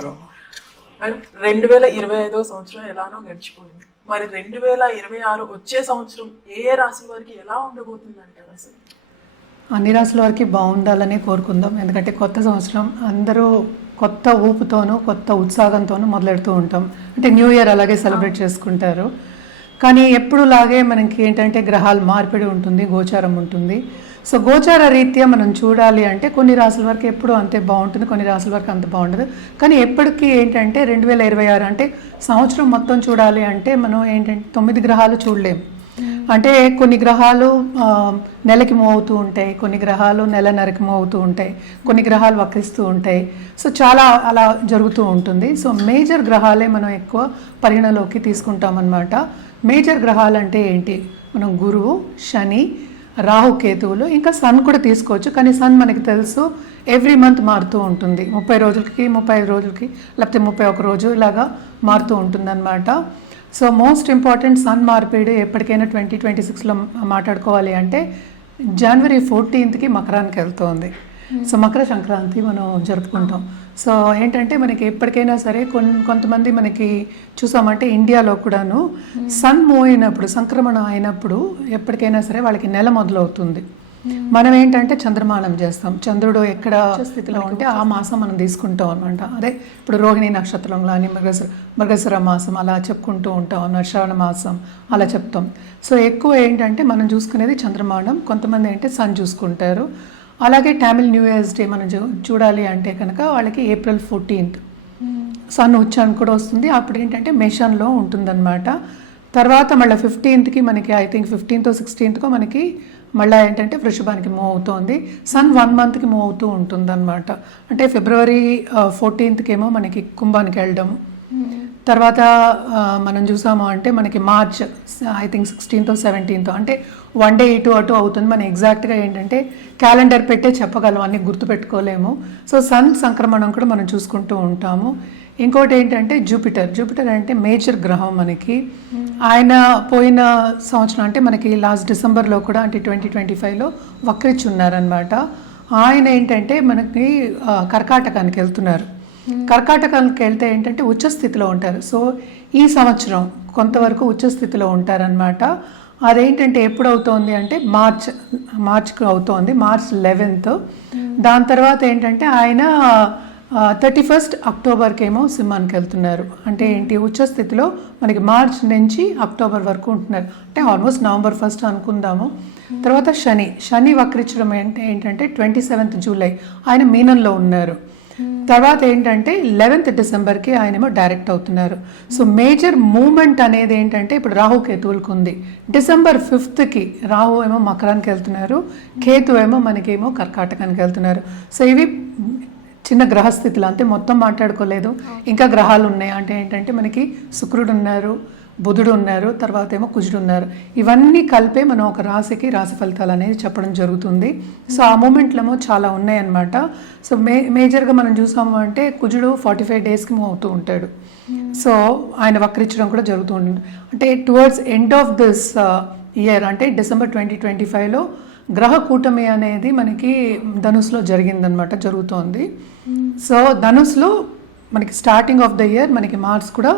నమస్కారం. 2025 సంవత్సరం ఎలానో గడిచిపోయింది. మరి 2026 వచ్చే సంవత్సరం ఏ రాశి వారికి ఎలా ఉండబోతుంది అంటారు? అసలు అన్ని రాసుల వారికి బాగుండాలని కోరుకుందాం. ఎందుకంటే కొత్త సంవత్సరం అందరూ కొత్త ఊపుతోనూ కొత్త ఉత్సాహంతోనూ మొదలెడుతూ ఉంటాం. అంటే న్యూ ఇయర్ అలాగే సెలబ్రేట్ చేసుకుంటారు. కానీ ఎప్పుడులాగే మనకి ఏంటంటే గ్రహాల మార్పిడి ఉంటుంది, గోచారం ఉంటుంది. సో గోచార రీత్యా మనం చూడాలి అంటే కొన్ని రాసుల వరకు ఎప్పుడు అంతే బాగుంటుంది, కొన్ని రాసుల వరకు అంత బాగుండదు. కానీ ఎప్పటికీ ఏంటంటే 2026 అంటే సంవత్సరం మొత్తం చూడాలి అంటే మనం ఏంటంటే 9 గ్రహాలు చూడలేము. అంటే కొన్ని గ్రహాలు నెలకి మూవ్ అవుతూ ఉంటాయి, కొన్ని గ్రహాలు నెలన్నరకి మూవ్ అవుతూ ఉంటాయి, కొన్ని గ్రహాలు వక్రిస్తూ ఉంటాయి. సో చాలా అలా జరుగుతూ ఉంటుంది. సో మేజర్ గ్రహాలే మనం ఎక్కువ పరిగణలోకి తీసుకుంటాం అన్నమాట. మేజర్ గ్రహాలు అంటే ఏంటి? మనం గురువు, శని, రాహు, కేతువులు, ఇంకా సన్ కూడా తీసుకోవచ్చు. కానీ సన్ మనకి తెలుసు ఎవ్రీ మంత్ మారుతూ ఉంటుంది. 30 రోజులకి, 35 రోజులకి, లేకపోతే 31 రోజు ఇలాగా మారుతూ ఉంటుంది అన్నమాట. సో మోస్ట్ ఇంపార్టెంట్ సన్ మార్పిడి ఎప్పటికైనా 2026లో మాట్లాడుకోవాలి అంటే జనవరి 14కి మకరానికి వెళ్తుంది. సో మకర సంక్రాంతి మనం జరుపుకుంటాం. సో ఏంటంటే మనకి ఎప్పటికైనా సరే కొంతమంది మనకి చూసామంటే ఇండియాలో కూడాను సన్ మూవ్ అయినప్పుడు, సంక్రమణం అయినప్పుడు ఎప్పటికైనా సరే వాళ్ళకి నెల మొదలవుతుంది. మనం ఏంటంటే చంద్రమానం చేస్తాం. చంద్రుడు ఎక్కడ స్థితిలో ఉంటే ఆ మాసం మనం తీసుకుంటాం అనమాట. అదే ఇప్పుడు రోహిణి నక్షత్రం కానీ మృగశిర మాసం అలా చెప్పుకుంటూ ఉంటాం అన్నమాట. శ్రవణ మాసం అలా చెప్తాం. సో ఎక్కువ ఏంటంటే మనం చూసుకునేది చంద్రమానం. కొంతమంది ఏంటంటే సన్ చూసుకుంటారు. అలాగే టామిల్ న్యూ ఇయర్స్ డే మనం చూడాలి అంటే కనుక వాళ్ళకి April 14th సన్ ఉచ్చారణ కూడా వస్తుంది. అప్పుడు ఏంటంటే మేషంలో ఉంటుందన్నమాట. తర్వాత మళ్ళీ 15కి మనకి ఐ థింక్ 15th 16th మనకి మళ్ళీ ఏంటంటే వృషభానికి మూవ్ అవుతుంది. సన్ 1 మంత్కి మూవ్ అవుతూ ఉంటుంది అనమాట. అంటే February 14th ఏమో మనకి కుంభానికి వెళ్ళడం. తర్వాత మనం చూసాము అంటే మనకి March I think 16th 17th అంటే 1 డే ఇటు అటు అవుతుంది. మనం ఎగ్జాక్ట్గా ఏంటంటే క్యాలెండర్ పెట్టే చెప్పగలం, అన్ని గుర్తుపెట్టుకోలేము. సో సన్ సంక్రమణం కూడా మనం చూసుకుంటూ ఉంటాము. ఇంకోటి ఏంటంటే జూపిటర్ అంటే మేజర్ గ్రహం మనకి. ఆయన పోయిన సంవత్సరం అంటే మనకి లాస్ట్ డిసెంబర్లో కూడా అంటే 2025లో వక్రించి ఉన్నారనమాట. ఆయన ఏంటంటే మనకి కర్కాటకానికి వెళ్తున్నారు. కర్కాటకానికి వెళ్తే ఏంటంటే ఉచ్చస్థితిలో ఉంటారు. సో ఈ సంవత్సరం కొంతవరకు ఉచ్చస్థితిలో ఉంటారనమాట. అదేంటంటే ఎప్పుడు అవుతోంది అంటే మార్చ్కి అవుతోంది, March 11th. దాని తర్వాత ఏంటంటే ఆయన 31st అక్టోబర్కి ఏమో సింహానికి వెళ్తున్నారు. అంటే ఏంటి ఉచ్చస్థితిలో మనకి మార్చ్ నుంచి అక్టోబర్ వరకు ఉంటున్నారు. అంటే ఆల్మోస్ట్ November 1st అనుకుందాము. తర్వాత శని వక్రించడం ఏంటంటే 27th జూలై ఆయన మీనంలో ఉన్నారు. తర్వాత ఏంటంటే 11th డిసెంబర్కి ఆయనేమో డైరెక్ట్ అవుతున్నారు. సో మేజర్ మూమెంట్ అనేది ఏంటంటే ఇప్పుడు రాహు కేతువులకు ఉంది. December 5th రాహు ఏమో మకరానికి వెళ్తున్నారు, కేతు ఏమో మనకేమో కర్కాటకానికి వెళ్తున్నారు. సో ఇవి చిన్న గ్రహస్థితులు అంతే, మొత్తం మాట్లాడుకోలేదు. ఇంకా గ్రహాలు ఉన్నాయి అంటే ఏంటంటే మనకి శుక్రుడు ఉన్నారు, బుధుడు ఉన్నారు, తర్వాత ఏమో కుజుడు ఉన్నారు. ఇవన్నీ కలిపే మనం ఒక రాశికి రాశి ఫలితాలు అనేది చెప్పడం జరుగుతుంది. సో ఆ మూమెంట్లేమో చాలా ఉన్నాయన్నమాట. సో మేజర్గా మనం చూసాము అంటే కుజుడు 45 డేస్కి మూవ్ అవుతూ ఉంటాడు. సో ఆయన వక్రించడం కూడా జరుగుతూ ఉంటుంది. అంటే towards end of this year అంటే December 2025లో గ్రహ కూటమి అనేది మనకి ధనుసులో జరిగిందనమాట, జరుగుతోంది. సో ధనుసులో మనకి స్టార్టింగ్ ఆఫ్ ద ఇయర్ మనకి మార్స్ కూడా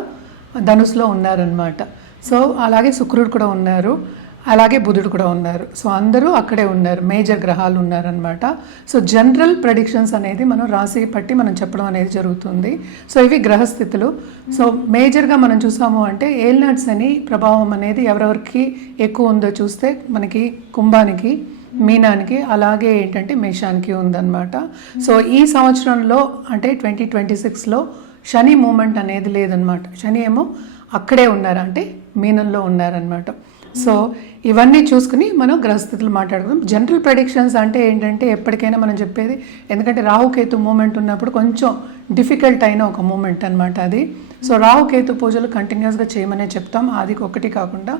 ధనుసులో ఉన్నారనమాట. సో అలాగే శుక్రుడు కూడా ఉన్నారు, అలాగే బుధుడు కూడా ఉన్నారు. సో అందరూ అక్కడే ఉన్నారు, మేజర్ గ్రహాలు ఉన్నారనమాట. సో జనరల్ ప్రెడిక్షన్స్ అనేది మనం రాశి పట్టి మనం చెప్పడం అనేది జరుగుతుంది. సో ఇవి గ్రహస్థితులు. సో మేజర్గా మనం చూసాము అంటే ఏలినాటి శని ప్రభావం అనేది ఎవరెవరికి ఎక్కువ ఉందో చూస్తే మనకి కుంభానికి, మీనానికి, అలాగే ఏంటంటే మేషానికి ఉందన్నమాట. సో ఈ సంవత్సరంలో అంటే 2026లో శని మూమెంట్ అనేది లేదనమాట. శని ఏమో అక్కడే ఉన్నారు, అంటే మీనంలో ఉన్నారనమాట. సో ఇవన్నీ చూసుకుని మనం గ్రహస్థితులు మాట్లాడుకుందాం. జనరల్ ప్రెడిక్షన్స్ అంటే ఏంటంటే ఎప్పటికైనా మనం చెప్పేది, ఎందుకంటే రాహుకేతు మూమెంట్ ఉన్నప్పుడు కొంచెం డిఫికల్ట్ అయిన ఒక మూమెంట్ అనమాట అది. సో రాహుకేతు పూజలు కంటిన్యూస్గా చేయమనే చెప్తాం. అది ఒకటి కాకుండా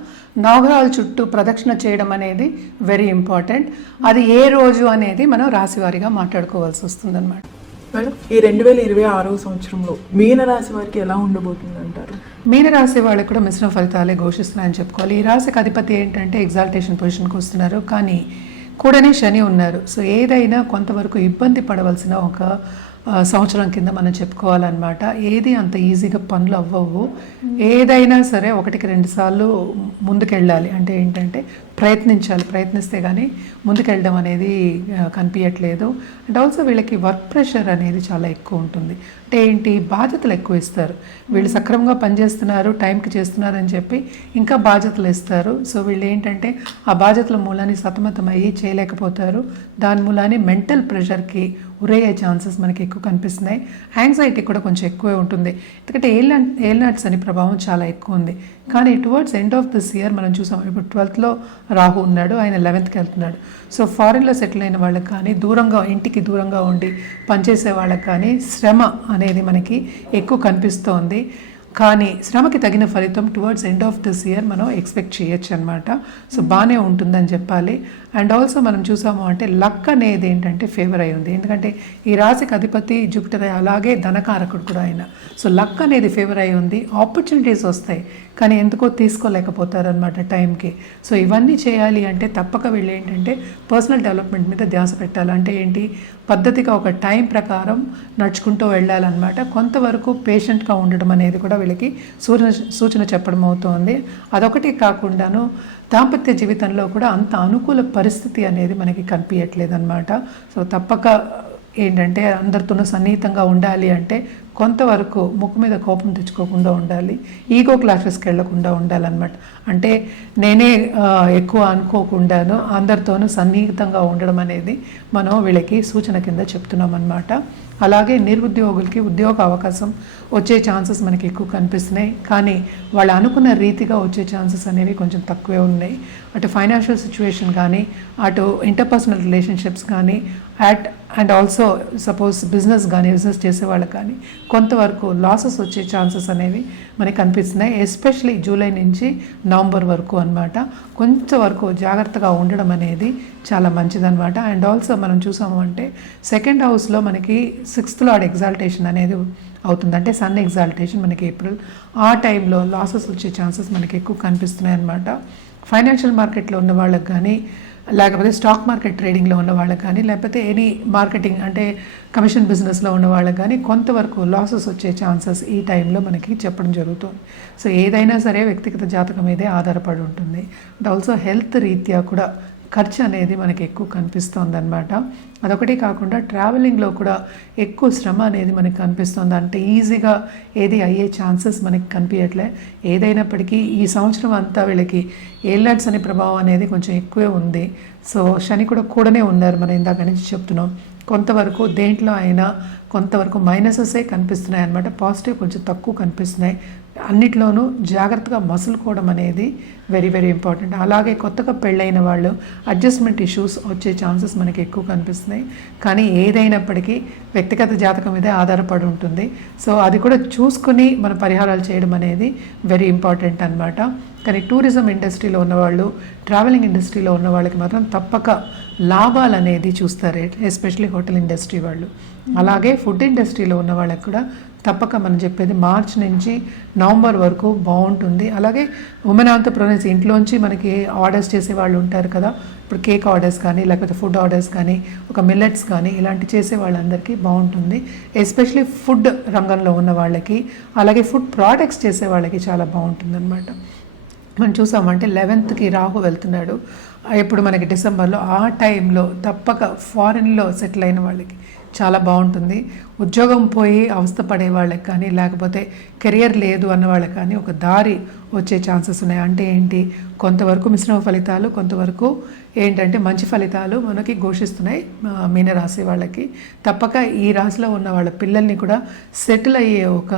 నవగ్రహాల చుట్టూ ప్రదక్షిణ చేయడం అనేది వెరీ ఇంపార్టెంట్. అది ఏ రోజు అనేది మనం రాశివారీగా మాట్లాడుకోవాల్సి వస్తుంది అనమాట. మేడం, ఈ 2026 సంవత్సరంలో మీనరాశి వారికి ఎలా ఉండబోతుంది అంటారు? మీనరాశి వాళ్ళకి కూడా మిశ్రమ ఫలితాలే ఘోషిస్తున్నాయని చెప్పుకోవాలి. ఈ రాశికి అధిపతి ఏంటంటే ఎగ్జాల్టేషన్ పొజిషన్కి వస్తున్నారు, కానీ కూడానే శని ఉన్నారు. సో ఏదైనా కొంతవరకు ఇబ్బంది పడవలసిన ఒక సంవత్సరం కింద మనం చెప్పుకోవాలన్నమాట. ఏది అంత ఈజీగా పనులు అవ్వవు. ఏదైనా సరే 1-2 సార్లు ముందుకెళ్ళాలి. అంటే ఏంటంటే ప్రయత్నిస్తే కానీ ముందుకెళ్ళడం అనేది కనిపించట్లేదు. అండ్ ఆల్సో వీళ్ళకి వర్క్ ప్రెషర్ అనేది చాలా ఎక్కువ ఉంటుంది. అంటే ఏంటి, బాధ్యతలు ఎక్కువ ఇస్తారు. వీళ్ళు సక్రమంగా పనిచేస్తున్నారు, టైంకి చేస్తున్నారు అని చెప్పి ఇంకా బాధ్యతలు ఇస్తారు. సో వీళ్ళు ఏంటంటే ఆ బాధ్యతల మూలాన్ని సతమతమయ్యి చేయలేకపోతారు. దాని మూలాన్ని మెంటల్ ప్రెషర్కి ఉరయ్యే ఛాన్సెస్ మనకి ఎక్కువ కనిపిస్తున్నాయి. యాంగ్జైటీ కూడా కొంచెం ఎక్కువే ఉంటుంది. ఎందుకంటే ఏల్నాట్స్ అని ప్రభావం చాలా ఎక్కువ ఉంది. కానీ towards end of this year మనం చూసాం, ఇప్పుడు 12th రాహు ఉన్నాడు, ఆయన 11th వెళ్తున్నాడు. సో ఫారిన్లో సెటిల్ అయిన వాళ్ళకి కానీ, ఇంటికి దూరంగా ఉండి పనిచేసే వాళ్ళకి కానీ శ్రమ అనేది మనకి ఎక్కువ కనిపిస్తోంది. కానీ శ్రమకి తగిన ఫలితం towards end of this year మనం ఎక్స్పెక్ట్ చేయొచ్చు అనమాట. సో బాగానే ఉంటుందని చెప్పాలి. అండ్ ఆల్సో మనం చూసాము అంటే లక్ అనేది ఏంటంటే ఫేవర్ అయి ఉంది. ఎందుకంటే ఈ రాశికి అధిపతి జూపిటర్, అలాగే ధనకారకుడు కూడా ఆయన. సో లక్ అనేది ఫేవర్ అయి ఉంది. ఆపర్చునిటీస్ వస్తాయి, కానీ ఎందుకో తీసుకోలేకపోతారు అనమాట టైంకి. సో ఇవన్నీ చేయాలి అంటే తప్పక వీళ్ళు ఏంటంటే పర్సనల్ డెవలప్మెంట్ మీద ధ్యాస పెట్టాలి. అంటే ఏంటి, పద్ధతిగా ఒక టైం ప్రకారం నడుచుకుంటూ వెళ్ళాలన్నమాట. కొంతవరకు పేషెంట్గా ఉండడం అనేది కూడా వీళ్ళకి సూచన చెప్పడం అవుతోంది. అదొకటి కాకుండాను దాంపత్య జీవితంలో కూడా అంత అనుకూల పరిస్థితి అనేది మనకి కనిపించట్లేదు అనమాట. సో తప్పక ఏంటంటే అందరితోనూ సన్నిహితంగా ఉండాలి అంటే కొంతవరకు ముక్కు మీద కోపం తెచ్చుకోకుండా ఉండాలి, ఈగో క్లాషెస్కి వెళ్లకుండా ఉండాలన్నమాట. అంటే నేనే ఎక్కువ అనుకోకుండాను అందరితోనూ సన్నిహితంగా ఉండడం అనేది మనం వీళ్ళకి సూచన కింద చెప్తున్నాం అన్నమాట. అలాగే నిరుద్యోగులకి ఉద్యోగ అవకాశం వచ్చే ఛాన్సెస్ మనకి ఎక్కువ కనిపిస్తున్నాయి. కానీ వాళ్ళు అనుకున్న రీతిగా వచ్చే ఛాన్సెస్ అనేవి కొంచెం తక్కువే ఉన్నాయి. అటు ఫైనాన్షియల్ సిచ్యువేషన్ కానీ, అటు ఇంటర్పర్సనల్ రిలేషన్షిప్స్ కానీ, అండ్ ఆల్సో సపోజ్ బిజినెస్ చేసే వాళ్ళకి కానీ కొంతవరకు లాసెస్ వచ్చే ఛాన్సెస్ అనేవి మనకి కనిపిస్తున్నాయి. ఎస్పెషలీ జూలై నుంచి నవంబర్ వరకు అనమాట. కొంతవరకు జాగ్రత్తగా ఉండడం అనేది చాలా మంచిదన్నమాట. అండ్ ఆల్సో మనం చూసాము అంటే 2nd హౌస్లో మనకి 6th లార్డ్ ఎగ్జాల్టేషన్ అనేది అవుతుంది. అంటే సన్ ఎగ్జాల్టేషన్ మనకి ఏప్రిల్, ఆ టైంలో లాసెస్ వచ్చే ఛాన్సెస్ మనకి ఎక్కువ కనిపిస్తున్నాయి అనమాట. ఫైనాన్షియల్ మార్కెట్లో ఉన్న వాళ్ళకి కానీ, లేకపోతే స్టాక్ మార్కెట్ ట్రేడింగ్లో ఉన్న వాళ్ళకి కానీ, లేకపోతే ఎనీ మార్కెటింగ్ అంటే కమిషన్ బిజినెస్లో ఉన్న వాళ్ళకి కానీ కొంతవరకు లాసెస్ వచ్చే ఛాన్సెస్ ఈ టైంలో మనకి చెప్పడం జరుగుతుంది. సో ఏదైనా సరే వ్యక్తిగత జాతకం మీదే ఆధారపడి ఉంటుంది. అండ్ ఆల్సో హెల్త్ రీత్యా కూడా ఖర్చు అనేది మనకి ఎక్కువ కనిపిస్తుంది అనమాట. అదొకటి కాకుండా ట్రావెలింగ్లో కూడా ఎక్కువ శ్రమ అనేది మనకి కనిపిస్తుంది. అంటే ఈజీగా ఏది అయ్యే ఛాన్సెస్ మనకి కనిపించట్లే. ఏదైనప్పటికీ ఈ సంవత్సరం అంతా వీళ్ళకి ఏల్నాట్స్ అనే ప్రభావం అనేది కొంచెం ఎక్కువే ఉంది. సో శని కూడానే ఉన్నారు, మనం ఇందాక నుంచి చెప్తున్నాం. కొంతవరకు దేంట్లో అయినా కొంతవరకు మైనసెసే కనిపిస్తున్నాయి అన్నమాట. పాజిటివ్ కొంచెం తక్కువ కనిపిస్తున్నాయి. అన్నిట్లోనూ జాగ్రత్తగా మసులుకోవడం అనేది వెరీ వెరీ ఇంపార్టెంట్. అలాగే కొత్తగా పెళ్ళైన వాళ్ళు అడ్జస్ట్మెంట్ ఇష్యూస్ వచ్చే ఛాన్సెస్ మనకి ఎక్కువ కనిపిస్తున్నాయి. కానీ ఏదైనప్పటికీ వ్యక్తిగత జాతకం మీదే ఆధారపడి ఉంటుంది. సో అది కూడా చూసుకుని మన పరిహారాలు చేయడం అనేది వెరీ ఇంపార్టెంట్ అన్నమాట. కానీ టూరిజం ఇండస్ట్రీలో ఉన్నవాళ్ళు, ట్రావెలింగ్ ఇండస్ట్రీలో ఉన్న వాళ్ళకి మాత్రం తప్పక లాభాలు అనేది చూస్తారు, ఎస్పెషలీ హోటల్ ఇండస్ట్రీ వాళ్ళు. అలాగే ఫుడ్ ఇండస్ట్రీలో ఉన్న వాళ్ళకి కూడా తప్పక మనం చెప్పేది మార్చ్ నుంచి నవంబర్ వరకు బాగుంటుంది. అలాగే ఉమెన్ ఆంటర్‌ప్రెన్యూర్స్ ఇంట్లోంచి మనకి ఆర్డర్స్ చేసే వాళ్ళు ఉంటారు కదా, ఇప్పుడు కేక్ ఆర్డర్స్ కానీ, లేకపోతే ఫుడ్ ఆర్డర్స్ కానీ, ఒక మిల్లెట్స్ కానీ ఇలాంటి చేసే వాళ్ళందరికీ బాగుంటుంది. ఎస్పెషలీ ఫుడ్ రంగంలో ఉన్న వాళ్ళకి, అలాగే ఫుడ్ ప్రోడక్ట్స్ చేసే వాళ్ళకి చాలా బాగుంటుంది అనమాట. మనం చూసామంటే 11th రాహు వెళ్తున్నాడు ఇప్పుడు మనకి డిసెంబర్లో. ఆ టైంలో తప్పక ఫారిన్లో సెటిల్ అయిన వాళ్ళకి చాలా బాగుంటుంది. ఉద్యోగం పోయి అవస్థ పడే వాళ్ళకి కానీ, లేకపోతే కెరియర్ లేదు అన్న వాళ్ళకి కానీ ఒక దారి వచ్చే ఛాన్సెస్ ఉన్నాయి. అంటే ఏంటి, కొంతవరకు మిశ్రమ ఫలితాలు, కొంతవరకు ఏంటంటే మంచి ఫలితాలు మనకి ఘోషిస్తున్నాయి మీనరాశి వాళ్ళకి. తప్పక ఈ రాశిలో ఉన్న వాళ్ళ పిల్లల్ని కూడా సెటిల్ అయ్యే ఒక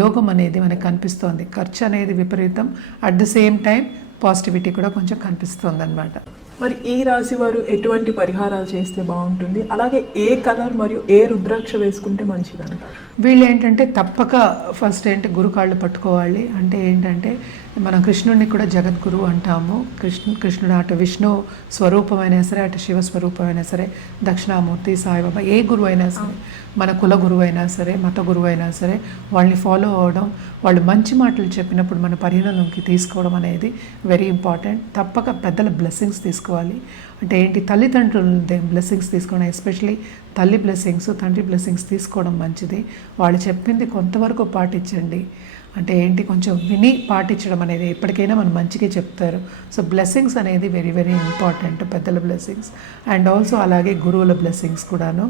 యోగం అనేది మనకు కనిపిస్తోంది. ఖర్చు అనేది విపరీతం, at the same time positivity కూడా కొంచెం కనిపిస్తుంది అనమాట. మరి ఈ రాశి వారు ఎటువంటి పరిహారాలు చేస్తే బాగుంటుంది, అలాగే ఏ కలర్ మరియు ఏ రుద్రాక్ష వేసుకుంటే మంచిదని? వీళ్ళు ఏంటంటే తప్పక ఫస్ట్ గురుకాళ్ళు పట్టుకోవాలి. అంటే ఏంటంటే మనం కృష్ణుడిని కూడా జగద్గురు అంటాము. కృష్ణుడు అటు విష్ణు స్వరూపమైనా సరే, అటు శివ స్వరూపమైనా సరే, దక్షిణామూర్తి, సాయిబాబా, ఏ గురువు అయినా సరే, మన కుల గురువు అయినా సరే, మత గురువు అయినా సరే, వాళ్ళని ఫాలో అవ్వడం, వాళ్ళు మంచి మాటలు చెప్పినప్పుడు మన పరిగణలోకి తీసుకోవడం అనేది వెరీ ఇంపార్టెంట్. తప్పక పెద్దల బ్లెస్సింగ్స్ తీసుకోవాలి. అంటే ఏంటి, తల్లిదండ్రుల బ్లెస్సింగ్స్ తీసుకోవడం, ఎస్పెషలీ తల్లి బ్లెస్సింగ్స్ తండ్రి బ్లెస్సింగ్స్ తీసుకోవడం మంచిది. వాళ్ళు చెప్పింది కొంతవరకు పాటించండి. అంటే ఏంటి, కొంచెం విని పాటించడం అనేది ఎప్పటికైనా మనం మంచిగా చెప్తారు. సో బ్లెస్సింగ్స్ అనేది వెరీ వెరీ ఇంపార్టెంట్, పెద్దల బ్లెస్సింగ్స్ అండ్ ఆల్సో అలాగే గురువుల బ్లెస్సింగ్స్ కూడాను.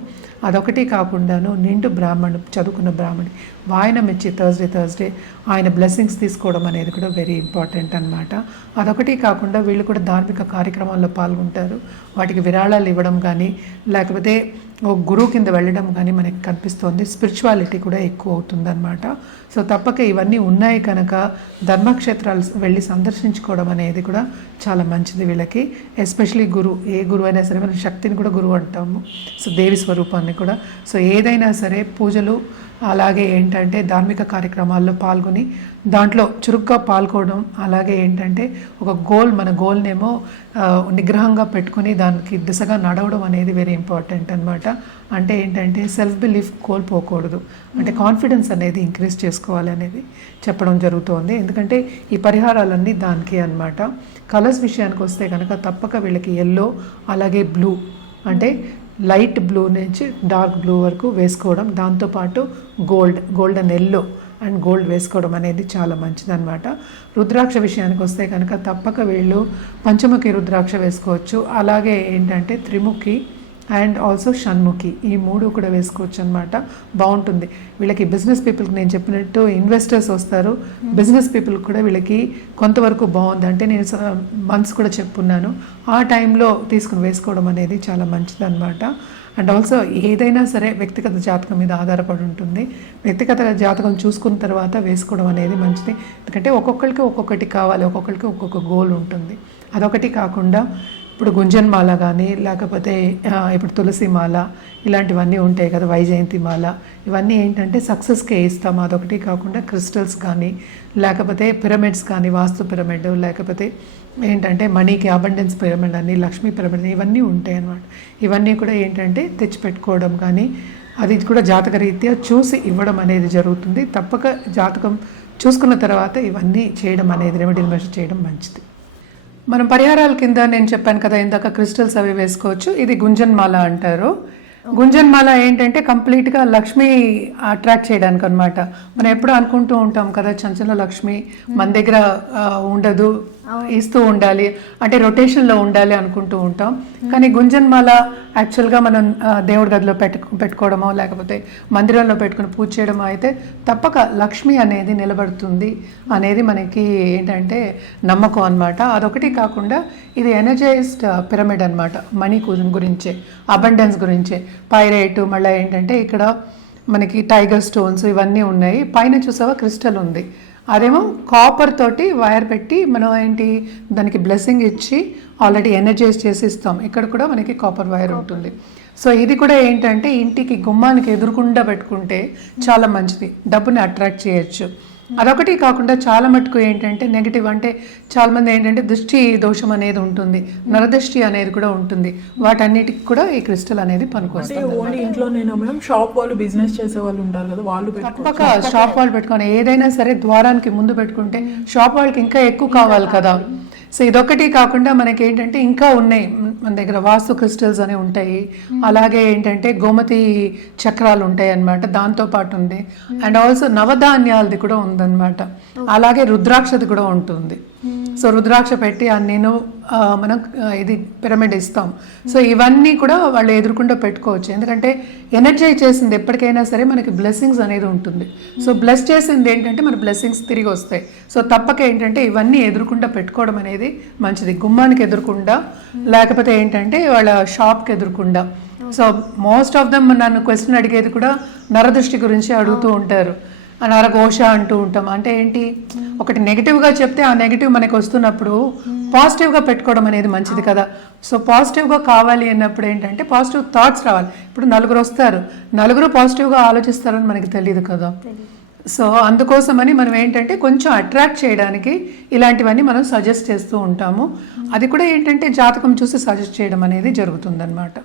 అదొకటి కాకుండాను నిండు బ్రాహ్మణు, చదువుకున్న బ్రాహ్మణి వాయనం ఇచ్చి థర్స్డే ఆయన బ్లెస్సింగ్స్ తీసుకోవడం అనేది కూడా వెరీ ఇంపార్టెంట్ అనమాట. అదొకటి కాకుండా వీళ్ళు కూడా ధార్మిక కార్యక్రమాల్లో పాల్గొంటారు. వాటికి విరాళాలు ఇవ్వడం కానీ లేకపోతే ఒక గురువు కింద వెళ్ళడం కానీ మనకి కనిపిస్తుంది. స్పిరిచువాలిటీ కూడా ఎక్కువ అవుతుందన్నమాట. సో తప్పక ఇవన్నీ ఉన్నాయి కనుక ధర్మక్షేత్రాలు వెళ్ళి సందర్శించుకోవడం అనేది కూడా చాలా మంచిది వీళ్ళకి. ఎస్పెషలీ గురువు, ఏ గురువు అయినా సరే మనం శక్తిని కూడా గురువు అంటాము, సో దేవి స్వరూపాన్ని కూడా. సో ఏదైనా సరే పూజలు అలాగే ఏంటంటే ధార్మిక కార్యక్రమాల్లో పాల్గొని దాంట్లో చురుగ్గా పాల్గొనడం, అలాగే ఏంటంటే ఒక మన గోల్నేమో నిగ్రహంగా పెట్టుకుని దానికి దిశగా నడవడం అనేది వెరీ ఇంపార్టెంట్ అనమాట. అంటే ఏంటంటే సెల్ఫ్ బిలీఫ్ కోల్పోకూడదు, అంటే కాన్ఫిడెన్స్ అనేది ఇంక్రీజ్ చేసుకోవాలి అనేది చెప్పడం జరుగుతోంది. ఎందుకంటే ఈ పరిహారాలన్నీ దానికి అనమాట. కలర్స్ విషయానికి వస్తే కనుక తప్పక వీళ్ళకి ఎల్లో అలాగే బ్లూ, అంటే లైట్ బ్లూ నుంచి డార్క్ బ్లూ వరకు వేసుకోవడం, దాంతోపాటు గోల్డెన్ ఎల్లో అండ్ గోల్డ్ వేసుకోవడం అనేది చాలా మంచిదన్నమాట. రుద్రాక్ష విషయానికి వస్తే కనుక తప్పక వీళ్ళు పంచముఖి రుద్రాక్ష వేసుకోవచ్చు. అలాగే ఏంటంటే త్రిముఖి అండ్ ఆల్సో షణ్ముఖి, ఈ 3 కూడా వేసుకోవచ్చు అనమాట. బాగుంటుంది వీళ్ళకి. బిజినెస్ పీపుల్కి నేను చెప్పినట్టు ఇన్వెస్టర్స్ వస్తారు, బిజినెస్ పీపుల్ కూడా వీళ్ళకి కొంతవరకు బాగుంది. అంటే నేను మంత్స్ కూడా చెప్పున్నాను, ఆ టైంలో తీసుకుని వేసుకోవడం అనేది చాలా మంచిది అనమాట. అండ్ ఆల్సో ఏదైనా సరే వ్యక్తిగత జాతకం మీద ఆధారపడి ఉంటుంది. వ్యక్తిగత జాతకం చూసుకున్న తర్వాత వేసుకోవడం అనేది మంచిది. ఎందుకంటే ఒక్కొక్కరికి ఒక్కొక్కటి కావాలి, ఒక్కొక్కరికి ఒక్కొక్క గోల్ ఉంటుంది. అదొకటి కాకుండా ఇప్పుడు గుంజన్ మాల కానీ లేకపోతే ఇప్పుడు తులసి మాల ఇలాంటివన్నీ ఉంటాయి కదా, వైజయంతి మాల, ఇవన్నీ ఏంటంటే సక్సెస్కే ఇస్తాం. అదొకటి కాకుండా క్రిస్టల్స్ కానీ లేకపోతే పిరమిడ్స్ కానీ, వాస్తు పిరమిడ్ లేకపోతే ఏంటంటే మనీకి అబండెన్స్ పిరమిడ్ అని, లక్ష్మీ పిరమిడ్, ఇవన్నీ ఉంటాయి అన్నమాట. ఇవన్నీ కూడా ఏంటంటే తెచ్చిపెట్టుకోవడం కానీ అది కూడా జాతక రీత్యా చూసి ఇవ్వడం అనేది జరుగుతుంది. తప్పక జాతకం చూసుకున్న తర్వాత ఇవన్నీ చేయడం అనేది, రెమెడీలు మెషర్ చేయడం మంచిది. మనం పరిహారాల కింద నేను చెప్పాను కదా ఇందాక, క్రిస్టల్స్ అవి వేసుకోవచ్చు. ఇది గుంజన్ మాల అంటారు. గుంజన్ మాల ఏంటంటే కంప్లీట్గా లక్ష్మి అట్రాక్ట్ చేయడానికి అనమాట. మనం ఎప్పుడు అనుకుంటూ ఉంటాం కదా, చంచల లక్ష్మి మన దగ్గర ఉండదు, ఇస్తూ ఉండాలి, అంటే రొటేషన్లో ఉండాలి అనుకుంటూ ఉంటాం. కానీ గుంజన్ మాల యాక్చువల్గా మనం దేవుడి గదిలో పెట్టుకోవడమో లేకపోతే మందిరంలో పెట్టుకుని పూజ చేయడమో అయితే తప్పక లక్ష్మి అనేది నిలబడుతుంది అనేది మనకి ఏంటంటే నమ్మకం అనమాట. అదొకటి కాకుండా ఇది ఎనర్జైజ్డ్ పిరమిడ్ అనమాట. మనీ గురించే, అబండెన్స్ గురించే. పైరైట్ మళ్ళీ ఏంటంటే ఇక్కడ మనకి టైగర్ స్టోన్స్ ఇవన్నీ ఉన్నాయి. పైన చూసావా క్రిస్టల్ ఉంది, అదేమో కాపర్ తోటి వైర్ పెట్టి మనం ఏంటి దానికి బ్లెస్సింగ్ ఇచ్చి ఆల్రెడీ ఎనర్జైజ్ చేసి ఇస్తాం. ఇక్కడ కూడా మనకి కాపర్ వైర్ ఉంటుంది. సో ఇది కూడా ఏంటంటే ఇంటికి గుమ్మానికి ఎదురుకుండా పెట్టుకుంటే చాలా మంచిది, డబ్బుని అట్రాక్ట్ చేయొచ్చు. అదొకటి కాకుండా చాలా మటుకు ఏంటంటే నెగిటివ్, అంటే చాలా మంది ఏంటంటే దృష్టి దోషం అనేది ఉంటుంది, నరదృష్టి అనేది కూడా ఉంటుంది. వాటన్నిటికి కూడా ఈ క్రిస్టల్ అనేది పనికొస్తుంది. ఓన్లీ ఇంట్లో నేను మేడం షాప్ వాళ్ళు, బిజినెస్ చేసే వాళ్ళు ఉంటారు కదా, వాళ్ళు తప్పక షాప్ వాళ్ళు పెట్టుకొని ఏదైనా సరే ద్వారానికి ముందు పెట్టుకుంటే షాప్ వాళ్ళకి ఇంకా ఎక్కువ కావాలి కదా. సో ఇదొకటి కాకుండా మనకి ఏంటంటే ఇంకా ఉన్నాయి మన దగ్గర, వాస్తు క్రిస్టల్స్ అనేవి ఉంటాయి. అలాగే ఏంటంటే గోమతి చక్రాలు ఉంటాయి అన్నమాట, దాంతోపాటు ఉంది. అండ్ ఆల్సో నవధాన్యాలది కూడా ఉందన్నమాట. అలాగే రుద్రాక్షది కూడా ఉంటుంది. సో రుద్రాక్ష పెట్టి నేను మనం ఇది పిరమిడ్ ఇస్తాం. సో ఇవన్నీ కూడా వాళ్ళు ఎదురుకుండా పెట్టుకోవచ్చు. ఎందుకంటే ఎనర్జైజ్ చేసింది ఎప్పటికైనా సరే మనకి బ్లెస్సింగ్స్ అనేది ఉంటుంది. సో బ్లెస్ చేసింది ఏంటంటే మన బ్లెస్సింగ్స్ తిరిగి వస్తాయి. సో తప్పక ఏంటంటే ఇవన్నీ ఎదురుకుండా పెట్టుకోవడం అనేది మంచిది. గుమ్మానికి ఎదురుకుండా లేకపోతే ఏంటంటే వాళ్ళ షాప్కి ఎదురుకుండా. సో మోస్ట్ ఆఫ్ దమ్ నన్ను క్వశ్చన్ అడిగేది కూడా నరదృష్టి గురించి అడుగుతూ ఉంటారు. నరఘోష అంటూ ఉంటాం. అంటే ఏంటి, ఒకటి నెగిటివ్గా చెప్తే ఆ నెగిటివ్ మనకి వస్తున్నప్పుడు పాజిటివ్గా పెట్టుకోవడం అనేది మంచిది కదా. సో పాజిటివ్గా కావాలి అన్నప్పుడు ఏంటంటే పాజిటివ్ థాట్స్ రావాలి. ఇప్పుడు నలుగురు వస్తారు, నలుగురు పాజిటివ్గా ఆలోచిస్తారని మనకి తెలియదు కదా. సో అందుకోసమని మనం ఏంటంటే కొంచెం అట్రాక్ట్ చేయడానికి ఇలాంటివన్నీ మనం సజెస్ట్ చేస్తూ ఉంటాము. అది కూడా ఏంటంటే జాతకం చూసి సజెస్ట్ చేయడం అనేది జరుగుతుందన్నమాట.